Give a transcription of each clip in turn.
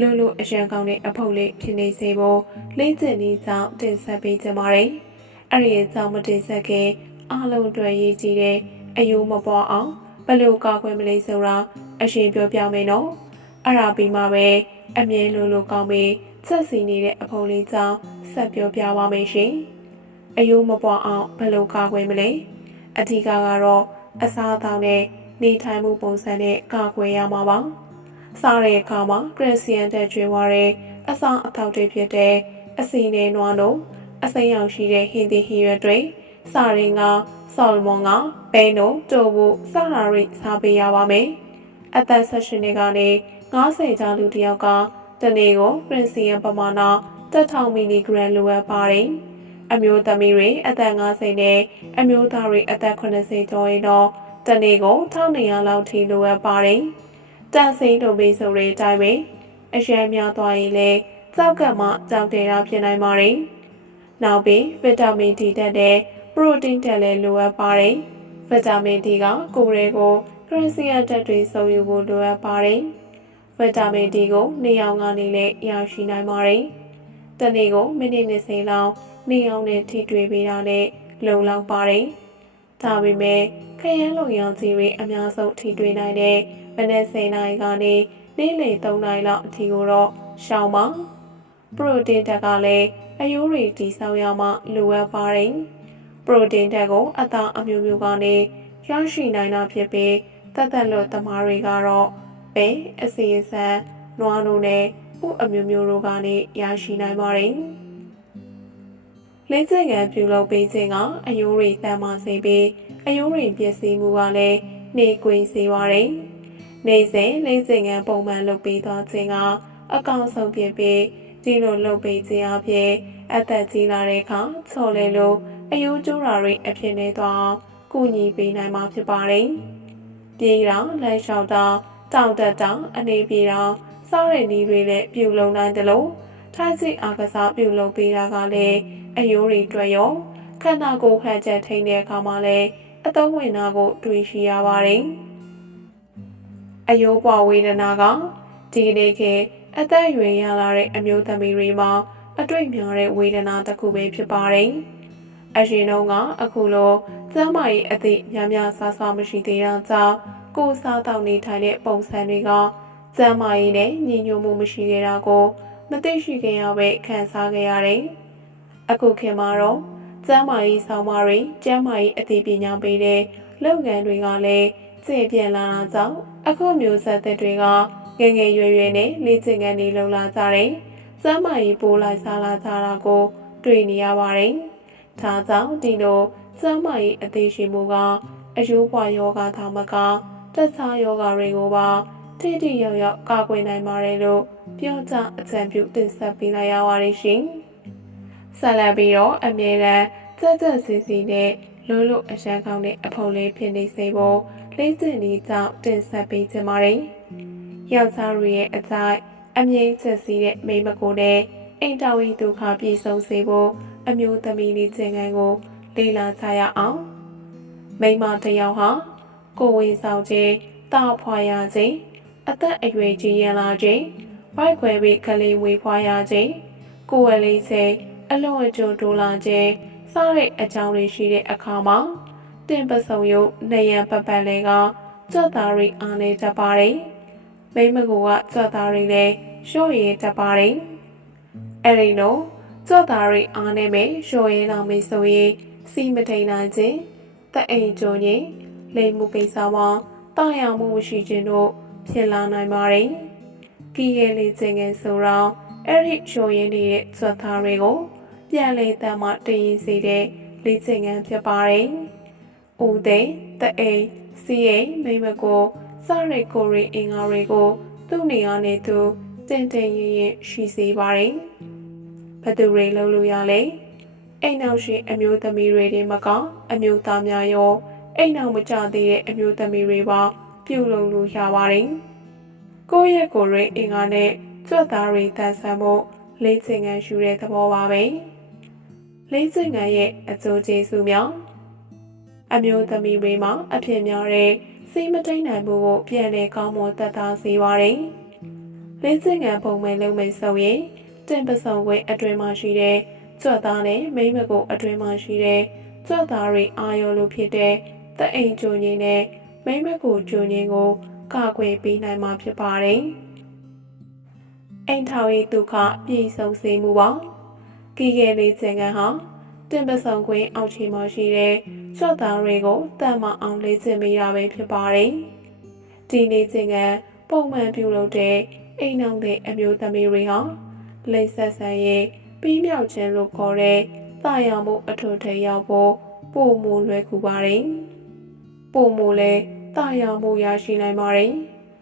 လွတ်လွတ်အရှမ်းကောင်းတဲ့အဖုတ်လေးဖြစ်နေစေဖို့လိမ့်ကျင်နေကြောင်းတင်ဆက်ပေးကြပါမယ်။အဲ့ဒီအကြောင်းမတင်ဆက်ခင်အားလုံးအတွက်ရည်ကြည်တဲ့အယိုးမပွားအောင်ဘယ်လိုကောက်ွယ်မလဲဆိုတာအရှင်ပြောပြမယ်နော်။အဲ့ဒါပြီးမှပဲအမြဲလွတ်လွတ်ကောင်းပြီးဆက်စီနေတဲ့အဖုတ်လေးကြောင်းဆက်ပြောပြပါမယ်ရှင်။အယိုးမပွားအောင်ဘယ်လိုကောက်ွယ်မလဲ။အထူးကတော့အစားအသောက်နဲ့နေထိုင်မှုပုံစံနဲ့ကာကွယ်ရမှာပါ။ စားတဲ့အခါမှာဂရက်ဆီယန်တက်ကျွေးသွားတဲ့အစာအသောက်တွေဖြစ်တဲ့အစီနဲ့နွားတို့အစိမ်းရောင်ရှိတဲ့ဟင်းသီးဟင်းရွက်တွေစားရင်ကဆော်လမွန်ကပဲနိုတိုဘူးစားတာတွေစားပေးရပါမယ်။အသက်16နှစ်ကနေ90ကျော်လူတစ်ယောက်ကတနေ့ကိုဂရက်ဆီယန်ပမာဏ1000မီလီဂရမ်လိုအပ်ပါတယ်။အမျိုးသမီးတွေအသက်50နဲ့အမျိုးသားတွေအသက်80ကျော်ရင်တော့တနေ့ကို1200လောက်ထိလိုအပ်ပါတယ်။ တန်စိန်တို့ပေးဆိုတဲ့အတိုင်းပဲအရန်များသွားရင်လည်းကြောက်ကပ်မှကြောက်တယ်တာဖြစ်နိုင်ပါတယ်။နောက်ပြီးဗီတာမင် D တက်တဲ့ပရိုတင်းတက်လည်းလိုအပ်ပါတယ်။ဗီတာမင် D ကကိုယ်ရဲ့ကိုကရက်ဆီယမ်တက်တွေစုပ်ယူဖို့လိုအပ်ပါတယ်။ဗီတာမင် D ကိုနေအောင်ကနေလည်းရရှိနိုင်ပါတယ်။တနေ့ကိုမိနစ်20လောက်နေအောင်နဲ့ထိတွေ့ပေးတာနဲ့လုံလောက်ပါတယ်။ဒါပေမဲ့ခရမ်းလုံရောင်ကြီးတွေအများဆုံးထိတွေ့နိုင်တဲ့ မနက်10နာရီကနေနေ့လယ်3နာရီလောက်အထိကိုတော့ရှောင်ပါပရိုတင်းတက်ကလည်းအယိုးတွေတည်ဆောက်ရမှလိုအပ်ပါတယ်ပရိုတင်းတက်ကိုအသားအမျိုးမျိုးကနေရရှိနိုင်တာဖြစ်ပြီးတက်တက်လွတ်သမားတွေကတော့ပဲအစီအစံနွားတို့နဲ့ဥအမျိုးမျိုးတို့ကနေရရှိနိုင်ပါတယ်လိမ့်ကျင်ငံပြုလုပ်ပေးခြင်းကအယိုးတွေတမ်းမစေပြီးအယိုးတွေပြည့်စည်မှုကလည်းနေကွင်းစေပါတယ်။ နေစဉ်လိမ့်ကျင်ငံပုံမှန်လုပ်ပေးသွားခြင်းကအကောင်ဆုံးဖြစ်ပြီးဒီလိုလုပ်ပေးခြင်းအပြင်အသက်ကြီးလာတဲ့အခါချော်လေလို့အယိုးကျိုးတာတွေအဖြစ်နေသွားအောင်ကုညီပေးနိုင်မှာဖြစ်ပါတယ်။ပြေးတောင်လမ်းလျှောက်တောင်တောင်တက်တောင်အနေပြေတောင်စားရည်နည်းတွေနဲ့ပြုလုပ်နိုင်တယ်လို့ထိုင်းစီအားကစားပြုလုပ်ပေးတာကလည်းအယိုးတွေတွေ့ရောခန္ဓာကိုယ်ဟန်ချက်ထိန်းတဲ့အခါမှာလည်းအသုံးဝင်တာကိုတွေ့ရှိရပါတယ်။ အယိုးပွားဝေဒနာကဒီကနေ့ခေတ်အသက်အရွယ်ရလာတဲ့အမျိုးသမီးတွေမှာအတွေ့များတဲ့ဝေဒနာတစ်ခုပဲဖြစ်ပါတယ်။အရင်တုန်းကအခုလိုကျန်းမာရေးအသည့်များများဆဆမရှိသေးတာကြောင့်ကိုယ်စားတောက်နေထိုင်တဲ့ပုံစံတွေကကျန်းမာရေးနဲ့ညီညွတ်မှုမရှိသေးတာကို မသိရှိခင်ရပဲခံစားခဲ့ရတယ်။အခုခေတ်မှာတော့ကျမ်းမာရေးဆောင်မတွေကျမ်းမာရေးအသိပညာပေးတဲ့လုပ်ငန်းတွေကလည်း ကျင့်ပြန်လာတာကြောင့်အခုမျိုးဆက်သက်တွေကငယ်ငယ်ရွယ်ရွယ်နဲ့လေ့ကျင့်ခန်းတွေလုပ်လာကြတယ်။ကျမ်းမာရေးပိုးလိုက်စားလာကြတာကို တွေ့နေရပါတယ်။ဒါကြောင့်ဒီလိုကျမ်းမာရေးအသိရှိမှုကအယိုးပွားယောဂသာမကတက်ခြားယောဂတွေကိုပါထိထိရောက်ရောက်ကာကွယ်နိုင်ပါတယ်လို့ပြောကြအကြံပြုတင်ဆက်ပေးလိုက်ရပါတယ်ရှင်။ဆက်လက်ပြီးတော့အမြဲတမ်းကြက်ကြက်စီစီနဲ့ လုံးလို့အရန်ကောင်းတဲ့အဖို့လေးဖြစ်နေစေဖို့လေးကျင်နေကြောင်းတင်ဆက်ပေးခြင်းပါတယ်။ယောက်ျားတွေရဲ့အကြိုက်အမြင့်ချက်စီတဲ့မိန်းမကိုနဲ့အိမ်တော်ဝင်ဒုက္ခပြေဆုံးစေဖို့အမျိုးသမီးလေးခြင်းကံကိုလေ့လာကြရအောင်။မိန်းမတစ်ယောက်ဟာကိုယ်ဝင်ဆောင်ခြင်းတာဖွာရခြင်းအသက်အရွယ်ကြီးရလာခြင်းဘိုက်ခွဲပြီးကလေးဝေးဖွာရခြင်းကိုယ်ဝယ်လေးစေအလွန်အကျွံတိုးလာခြင်း စားတဲ့အကြောင်းတွေရှိတဲ့အခါမှာတင်ပစုံရုပ်နေရန်ပပတ်လဲကကြွသားရီအားနေတတ်ပါတယ်။မိမကူကကြွသားရီလည်းရော့ရည်တတ်ပါတယ်။အဲ့ဒီတော့ကြွသားရီအားနေမယ်ရော့ရည်လောင်မေးဆိုရင်စီမထိန်နိုင်ခြင်းတအိမ်ကြုံရင်လိမ်မှုကိစ္စမှာတာယာမှုမရှိခြင်းတို့ဖြစ်လာနိုင်ပါတယ်။ကီရဲလေးခြင်းငယ်ဆိုတော့အဲ့ဒီရော့ရည်နေတဲ့ကြွသားတွေကို ပြန်လေတမ်းမှတည်ရင်စီတဲ့လေ့ကျင့်ခန်းဖြစ်ပါတယ်။ဦးသိန်းတအိမ်စီအိမ်မိမကိုစရိတ်ကိုရီအင်္ဂါတွေကို သူ့နေရာနဲ့သူတင့်တင့်ရင်ရင်ရှိစေပါတယ်။ဘသူတွေလုံးလို့ရလဲ။အိမ်နောက်ရှိအမျိုးသမီးတွေတင်မကအမျိုးသားများရောအိမ်နောက်မကြသေးတဲ့အမျိုးသမီးတွေပါပြုလုပ်လို့ရပါတယ်။ကိုယ့်ရဲ့ကိုယ်ရိအင်္ဂါနဲ့ကြွက်သားတွေတန်ဆန်းဖို့လေးချင်ငံရှူတဲ့သဘောပါပဲ။ လေးချင်ငံရဲ့အကျိုးကျေးဇူးများအမျိုးသမီးတွေမှာအဖြစ်များတဲ့စိတ်မထိန်နိုင်မှုကိုပြန်လည်ကောင်းမွန်သက်သာစေပါတယ်။လေးချင်ငံပုံမှန်လုံးမိတ်ဆိုရင်တင်ပစုံခွင့်အတွင်မှရှိတဲ့ကြွက်သားနဲ့မိမ့်မကိုအတွင်မှရှိတဲ့ကြွက်သားတွေအာရုံလိုဖြစ်တဲ့တအိမ်ကျုံငင်းနဲ့မိမ့်မကိုကျုံငင်းကိုကာကွယ်ပေးနိုင်မှာဖြစ်ပါတယ်။အိမ်ထောင်ရေးဒုက္ခပြည်ဆုံးစေမှုပါ။ ကီကယ်လေးချင်ကန်ဟာတင်ပစုံခွင့်အောက်ခြေမှာရှိတဲ့ကြွက်သားတွေကိုတတ်မအောင်လေးချင်မိတာပဲဖြစ်ပါတယ်။ဒီလေးချင်ကန်ပုံမှန်ပြုလုပ်တဲ့အိမ်နောက်တဲ့အမျိုးသမီးတွေဟာလိမ့်ဆက်ဆန်ရေးပြီးမြောက်ခြင်းလို့ခေါ်တဲ့တာယာမှုအထွတ်ထိပ်ရောက်ဖို့ပို့မှုလွယ်ကူပါတယ်။ပို့မှုလည်းတာယာမှုရရှိနိုင်ပါတယ်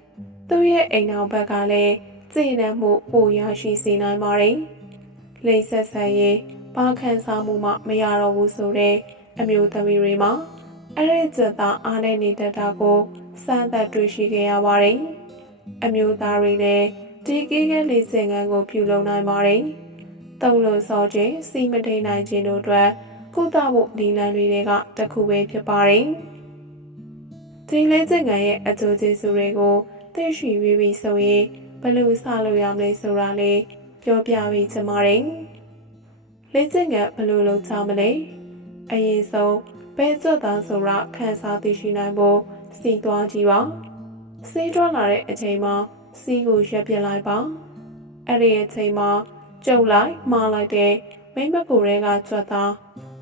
။သူ့ရဲ့အိမ်နောက်ဘက်ကလည်းစိတ်နှံမှုပိုရရှိစေနိုင်ပါတယ်။ လိမ့်ဆက်ဆန်ရေးဘာခံစားမှုမှမရတော့ဘူးဆိုတဲ့အမျိုးသမီးတွေမှာအဲ့ဒီစက်သားအားနဲ့နေတတ်တာကိုစမ်းသပ်တွေ့ရှိခဲ့ရပါတယ်။အမျိုးသားတွေလည်းဒီကိကဲလေးစင်ကန်းကိုပြုလုပ်နိုင်ပါတယ်။တုံးလို့စောခြင်းစီမထိန်နိုင်ခြင်းတို့အတွက်ကုသဖို့ဒီလန်တွေကတစ်ခုပဲဖြစ်ပါတယ်။ဒီလေးစင်ကန်းရဲ့အကျိုးကျေးဇူးတွေကိုသိရှိပြီးပြီဆိုရင်ဘယ်လိုစလုပ်ရမလဲဆိုတာလေး ပြောပြပေးချင်ပါတယ်။လေးစင်ကန်းဘယ်လိုလုပ်ချမလဲ။အရင်ဆုံးဘဲကျွတ်သားဆိုတာခန်းစားသိရှိနိုင်ဖို့စီသွားကြည့်ပါ။စီးထွက်လာတဲ့အချိန်မှာစီးကိုရက်ပြလိုက်ပါအဲ့ဒီအချိန်မှာကျုပ်လိုက်မှားလိုက်တဲ့မိမကိုရဲကကြွတ်သား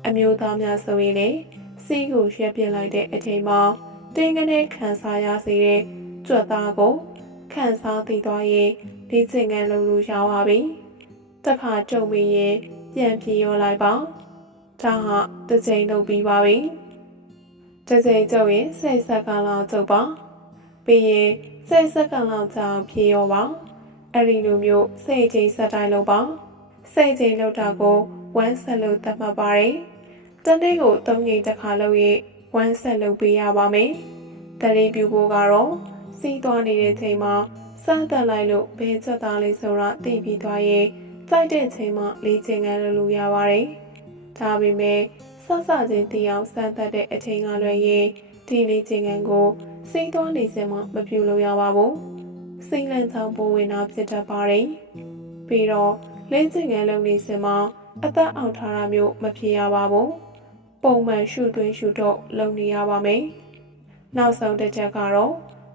အမျိုးသားများဆိုရင်လေစီးကိုရက်ပြလိုက်တဲ့အချိန်မှာတင်းကနေခံစားရစေတဲ့ကြွတ်သားကိုခံစားသိသွားရင် ဒီစင်ကန်လုံးလို့ရပါပြီတခါကြုံပြီးရင်ပြန်ပြေရောလိုက်ပါဒါဟာတစ်ချိန်လုပ်ပြီးပါပြီတစ်ချိန်ကြုံရင်စိတ်ဆက်ကလောက်ကြုတ်ပါပြီးရင်စိတ်စက္ကန့်လောက်ကြာဖြေရောပါအဲ့ဒီလိုမျိုးစိတ်ချိန်ဆက်တိုင်းလုပ်ပါစိတ်ချိန်လောက်တာကိုဝမ်းဆက်လို့သတ်မှတ်ပါတယ်တနေ့ကို၃ချိန်တစ်ခါလုပ်ရင်ဝမ်းဆက်လုပ်ပေးရပါမယ်တတိပြုဖို့ကတော့စီးသွားနေတဲ့ချိန်မှာ စတက်လိုက်လို့ဘယ်ချက်သားလေးဆိုတာသိပြီးသွားရင်စိုက်တဲ့ချိန်မှာလေးချိန်ကလုပ်လို့ရပါတယ်ဒါပေမဲ့ဆဆချင်းတီအောင်စမ်းသက်တဲ့အချိန်ကလွယ်ရင်ဒီလေးချိန်ကန်ကိုစိတ်သွားနေစမှမပြုလို့ရပါဘူးစိတ်လန့်ချောင်းပိုးဝင်တာဖြစ်တတ်ပါတယ်ပြီးတော့လင်းကျင်ငယ်လုံးနေစမှအသက်အောင်ထားတာမျိုးမဖြစ်ရပါဘူးပုံမှန်ရှုသွင်းရှုတော့လုပ်နေရပါမယ်နောက်ဆုံးတစ်ချက်ကတော့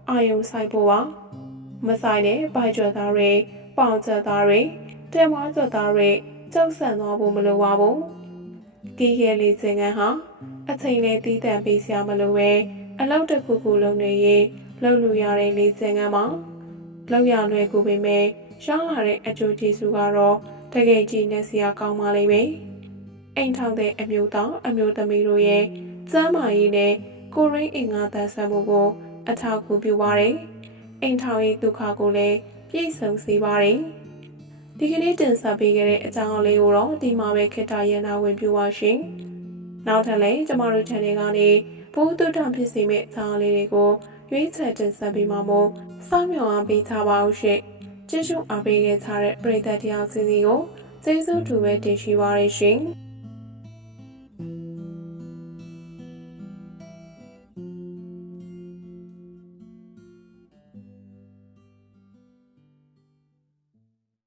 အာယုံဆိုင်ဖို့ပါ မဆိုင်တဲ့ဘိုက်ကြွက်သားတွေပေါင်ကြွက်သားတွေတဲမွားကြွက်သားတွေကြောက်ဆန်သွားဖို့မလိုပါဘူးကီးရဲလေးစင်ကန်ဟာအချိန်နဲ့တီးတန့်ပေးစရာမလိုပဲအလောက်တစ်ခုခုလုံးနေရင်လှုပ်လို့ရတဲ့လေးစင်ကမ်းမှာလောက်ရလွယ်ကူပေမဲ့ရှောင်းလာတဲ့အကျိုးကျေးဇူးကတော့တကယ်ကြည်နေစရာကောင်းပါလိမ့်မယ်။အိမ်ထောင်တဲ့အမျိုးသားအမျိုးသမီးတို့ရဲ့စမ်းမာရေးနဲ့ကိုရင်းအင်္ဂါသန်ဆမှုကိုအထောက်အကူပြုပါတယ်။ အိမ်ထောင်ရေးဒုက္ခကိုလည်းပြည့်စုံစေပါတယ်။ဒီကနေ့တင်ဆက်ပေးခဲ့တဲ့အကြောင်းအလေးကိုတော့ဒီမှာပဲခေတ္တရန်နာဝင်ပြပါရှင်။နောက်ထပ်လည်းကျမတို့ channel ကနေဘိုးတုတ္တဖြစ်စေမဲ့အကြောင်းလေးတွေကိုရွေးချယ်တင်ဆက်ပေးမှာမို့စောင့်မျှော်အားပေးချပါဦးရှင်ကျေးဇူးအားပေးခဲ့ကြတဲ့ပရိသတ်တရားစီစီကိုကျေးဇူးတူပဲတင်ရှိပါရရှင်